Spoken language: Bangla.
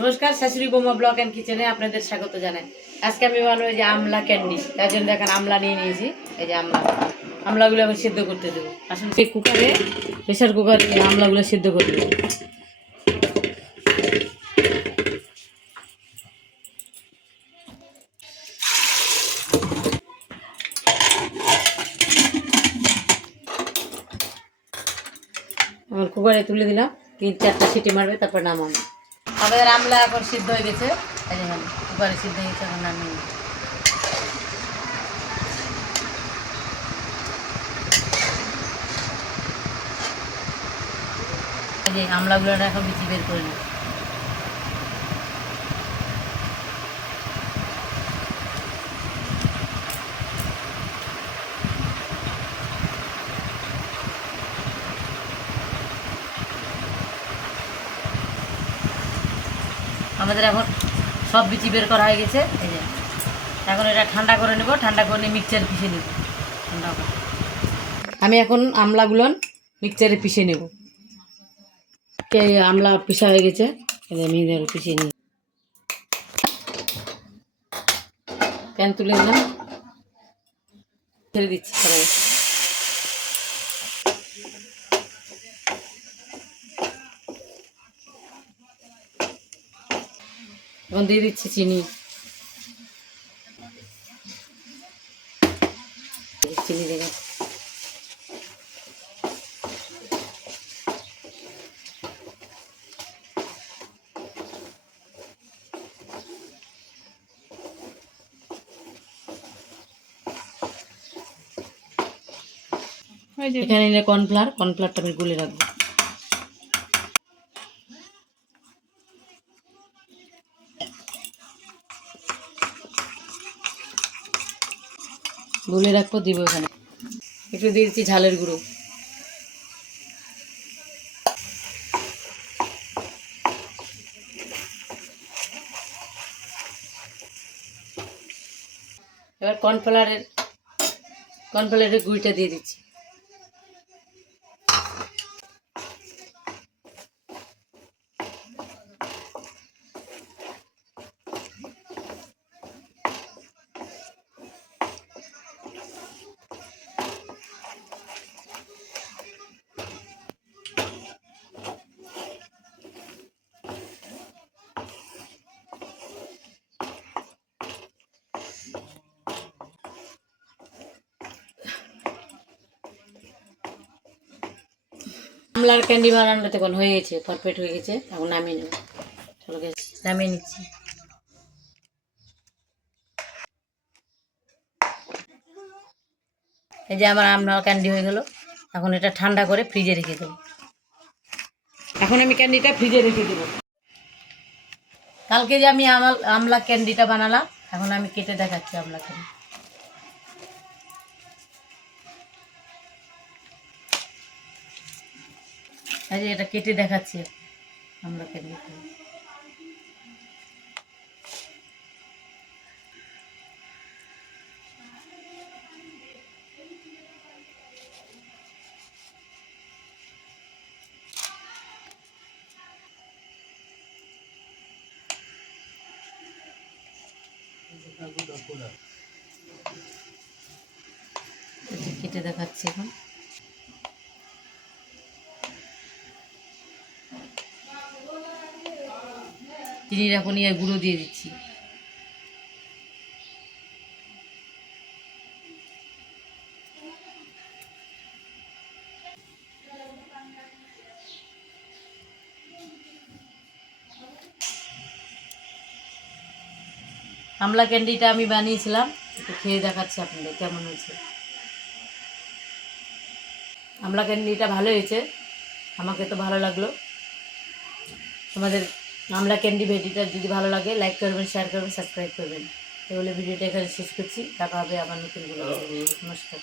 নমস্কার, শাশুড়ি বৌমা ব্লগ অ্যান্ড কিচেনে আপনাদের স্বাগত জানাই। আজকে আমি বানাবো এই যে আমলা ক্যান্ডি। তার জন্য দেখেন আমলা নিয়ে নিয়েছি। এই যে আমলাগুলো এখন সিদ্ধ করতে দেবো। আসলে সেই কুকারে, প্রেশার কুকারে আমলাগুলো সিদ্ধ করে দেবো। আমার কুকারে তুলে দিলাম, 3-4টা সিটি মারবে, তারপর নামাবো। আমাদের আমলা এখন সিদ্ধ হয়ে গেছে। এই যে কুকারে সিদ্ধ হয়ে গেছে, এখন নামিয়ে এই যে আমলাগুলো এখন বিচি বের করে নেব। আমাদের এখন সব বিচি বের করা হয়ে গেছে। এই যে এখন এটা ঠান্ডা করে নেব, ঠান্ডা করে নিয়ে মিক্সচার পিষে নেব। ঠান্ডা করে আমি এখন আমলাগুলো মিক্সচারে পিষে নেব। আমলা পিষা হয়ে গেছে, আমি পিষিয়ে নিই। প্যান তুলে দিলাম, ছেড়ে দিচ্ছি সবাই। এখন দিয়ে দিচ্ছি চিনি। চিনি দেবে এখানে নিলে কর্নফ্লাওয়ারটা আমি গুলে রাখবো। গুলে রাখবো, দিব এখানে একটু দিয়ে দিচ্ছি ঝালের গুঁড়ো। এবার কর্নফ্লাওয়ারের গুঁড়িটা দিয়ে দিচ্ছি। আমলার ক্যান্ডি বানানোটা তখন হয়ে গেছে, পারফেক্ট হয়ে গেছে। এখন নামিয়ে নেব। চলো নামিয়ে নিচ্ছি। এই যে আমার আমলা ক্যান্ডি হয়ে গেল। এখন এটা ঠান্ডা করে ফ্রিজে রেখে দেবো। এখন আমি ক্যান্ডিটা ফ্রিজে রেখে দেবো। কালকে যে আমি আমলা ক্যান্ডিটা বানালাম, এখন আমি কেটে দেখাচ্ছি আমলা ক্যান্ডি। এই যে এটা কেটে দেখাচ্ছি আমলা ক্যান্ডি। কেটে দেখাচ্ছি এখন। চিনির এখন গুঁড়ো দিয়ে দিচ্ছি। আমলা ক্যান্ডিটা আমি বানিয়েছিলাম, একটু খেয়ে দেখাচ্ছি আপনাদের কেমন হয়েছে। আমলা ক্যান্ডিটা ভালো হয়েছে, আমাকে তো ভালো লাগলো। আমাদের আমলা ক্যান্ডি ভিডিওটা যদি ভালো লাগে লাইক করবেন, শেয়ার করবেন, সাবস্ক্রাইব করবেন। তাহলে ভিডিওটা এখানে শেষ করছি। দেখা হবে আবার নতুন ভিডিও। নমস্কার।